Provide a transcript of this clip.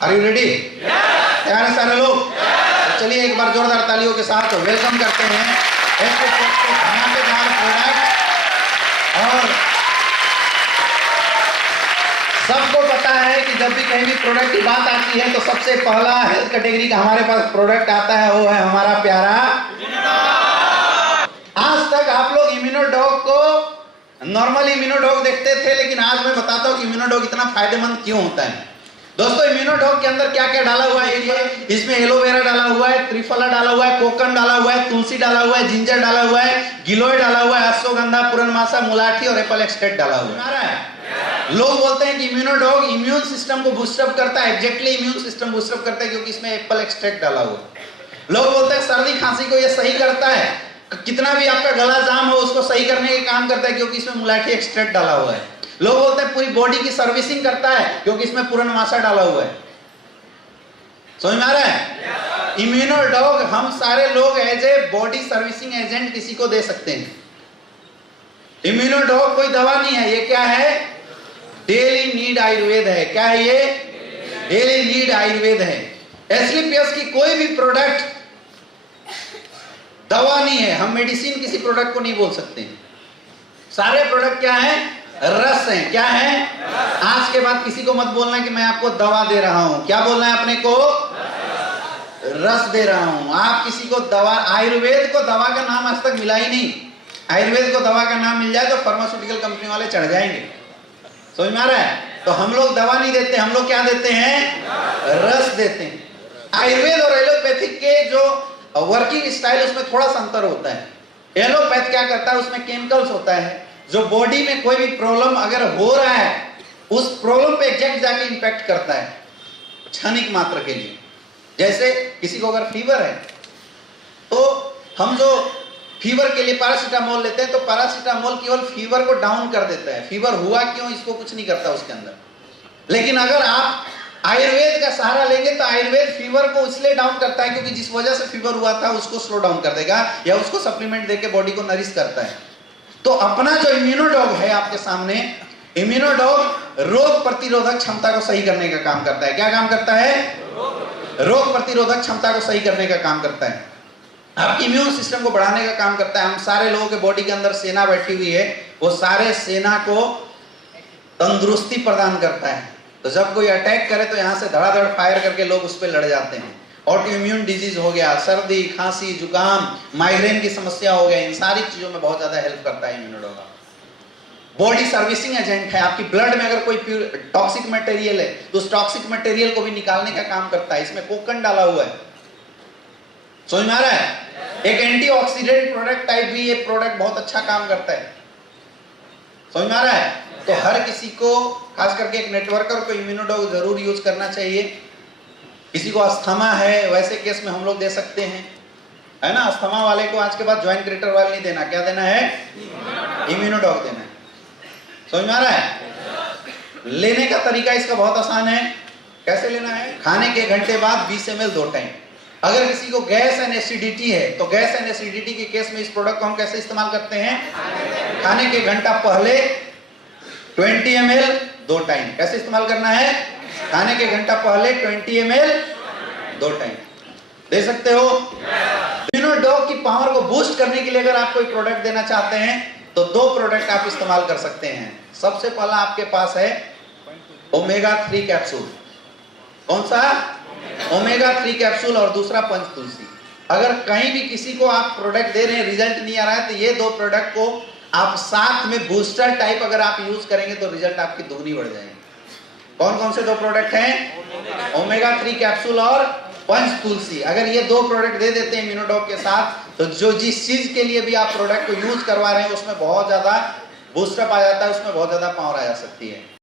Are you ready? तैयार है सारे लोग? तो चलिए एक बार जोरदार तालियों के साथ वेलकम करते हैं धमाकेदार प्रोडक्ट। और सबको पता है कि जब भी कहीं भी प्रोडक्ट की बात आती है तो सबसे पहला हेल्थ कैटेगरी का हमारे पास प्रोडक्ट आता है, वो है हमारा प्यारा। आज तक आप लोग इम्यूनोडॉग को नॉर्मली इम्यूनोडॉग देखते थे, लेकिन आज मैं बताता हूं कि इम्यूनोडॉग इतना फायदेमंद क्यों होता है। दोस्तों, इम्यूनोडॉग के अंदर क्या क्या डाला हुआ है? इसमें एलोवेरा डाला हुआ है, त्रिफला डाला हुआ है, कोकम डाला हुआ है, तुलसी डाला हुआ है, जिंजर डाला हुआ है, गिलोय डाला हुआ है, अश्वगंधा, पुरनमासा, मुलाठी और एप्पल एक्सट्रैक्ट डाला हुआ है। लोग बोलते हैं कि इम्यूनोडॉग इम्यून सिस्टम को बूस्टअप करता है। एग्जैक्टली इम्यून सिस्टम बूस्टअप करता है क्योंकि इसमें एप्पल एक्सट्रैक्ट डाला हुआ है। लोग बोलते हैं सर्दी खांसी को ये सही करता है, कितना भी आपका गला जाम हो उसको सही करने के काम करता है क्योंकि इसमें मुलाठी एक्सट्रैक्ट डाला हुआ है। लोग बोलते हैं पूरी बॉडी की सर्विसिंग करता है क्योंकि इसमें पुरनमासा डाला हुआ है। समझ में आ रहा है? इम्यूनोडॉग हम सारे लोग as a body servicing agent किसी को दे सकते हैं। इम्यूनोडॉग कोई दवा नहीं है, ये क्या है? डेली नीड आयुर्वेद है। क्या है ये? डेली नीड आयुर्वेद है। एस्क्लेपियस की कोई भी प्रोडक्ट दवा नहीं है। हम मेडिसिन किसी प्रोडक्ट को नहीं बोल सकते। सारे प्रोडक्ट क्या है? रस हैं। क्या है? आज के बाद किसी को मत बोलना कि मैं आपको दवा दे रहा हूं। क्या बोलना है अपने को? रस दे रहा हूं। आप किसी को दवा, आयुर्वेद को दवा का नाम आज तक मिला ही नहीं। आयुर्वेद को दवा का नाम मिल जाए तो फार्मास्यूटिकल कंपनी वाले चढ़ जाएंगे। समझ में आ रहा है? तो हम लोग दवा नहीं देते, हम लोग क्या देते हैं? रस देते हैं। आयुर्वेद और एलोपैथिक के जो वर्किंग स्टाइल उसमें थोड़ा सा अंतर होता है। एलोपैथ क्या करता है, उसमें केमिकल्स होता है जो बॉडी में कोई भी प्रॉब्लम अगर हो रहा है उस प्रॉब्लम पे एग्जैक्ट जाके इंपैक्ट करता है क्षणिक मात्र के लिए। जैसे किसी को अगर फीवर है तो हम जो फीवर के लिए पैरासीटामोल लेते हैं तो पैरासीटामोल केवल फीवर को डाउन कर देता है। फीवर हुआ क्यों इसको कुछ नहीं करता उसके अंदर। लेकिन अगर आप आयुर्वेद का सहारा लेंगे तो आयुर्वेद फीवर को इसलिए डाउन करता है क्योंकि जिस वजह से फीवर हुआ था उसको स्लो डाउन कर देगा या उसको सप्लीमेंट देके बॉडी को नरिश करता है। तो अपना जो इम्यूनोडॉग है आपके सामने, इम्यूनोडॉग रोग प्रतिरोधक क्षमता को सही करने का काम करता है। क्या काम करता है? रोग प्रतिरोधक क्षमता को सही करने का काम करता है। आपकी इम्यून सिस्टम को बढ़ाने का काम करता है। हम सारे लोगों के बॉडी के अंदर सेना बैठी हुई है, वो सारे सेना को तंदुरुस्ती प्रदान करता है। तो जब कोई अटैक करे तो यहाँ से धड़ाधड़ फायर करके लोग उस पर लड़ जाते हैं। ऑटो इम्यून डिजीज हो गया, सर्दी खांसी जुकाम, माइग्रेन की समस्या हो गया, इन सारी चीजों में बहुत ज्यादा हेल्प करता है इम्यूनोडॉग। बॉडी सर्विसिंग एजेंट है। आपकी ब्लड में अगर कोई टॉक्सिक मटेरियल है तो उस टॉक्सिक मटेरियल को भी निकालने का काम करता है। इसमें कोकम डाला हुआ है। समझ में आ रहा है? एक एंटीऑक्सीडेंट प्रोडक्ट टाइप भी ये प्रोडक्ट बहुत अच्छा काम करता है। समझ में आ रहा है? तो हर किसी को, खास करके एक नेटवर्कर को इम्यूनोडॉग जरूर यूज करना चाहिए। किसी को अस्थमा है, वैसे केस में हम लोग दे सकते हैं, है ना। अस्थमा वाले को आज के बाद ज्वाइंट ग्रेटर वाले नहीं देना। क्या देना है? इम्यूनोडॉग देना है। समझ में आ रहा है? लेने का तरीका इसका बहुत आसान है। कैसे लेना है? खाने के घंटे बाद 20 ml 2 टाइम। अगर किसी को गैस एंड एसिडिटी है तो गैस एंड एसिडिटी के केस में इस प्रोडक्ट को हम कैसे इस्तेमाल करते हैं? खाने के घंटा पहले 20 ml 2 टाइम। कैसे इस्तेमाल करना है? खाने के घंटा पहले 20 ml 2 टाइम दे सकते हो। इम्यूनोडॉग की पावर को बूस्ट करने के लिए अगर आप कोई प्रोडक्ट देना चाहते हैं तो 2 प्रोडक्ट आप इस्तेमाल कर सकते हैं। सबसे पहला आपके पास है ओमेगा 3 कैप्सूल। कौन सा? Omega 3 capsule. और दूसरा पंच तुलसी। अगर कहीं भी किसी को आप प्रोडक्ट दे रहे हैं, रिजल्ट नहीं आ रहा है, तो ये 2 प्रोडक्ट को आप साथ में बूस्टर टाइप अगर आप यूज करेंगे तो रिजल्ट आपकी दुगनी बढ़ जाएगी। कौन कौन से 2 प्रोडक्ट हैं? ओमेगा 3 कैप्सूल और पंच तुलसी। अगर ये 2 प्रोडक्ट दे देते हैं इम्यूनोडॉग के साथ तो जो जिस चीज के लिए भी आप प्रोडक्ट को यूज करवा रहे हैं उसमें बहुत ज्यादा बूस्टअप आ जाता है, उसमें बहुत ज्यादा पावर आ जा सकती है।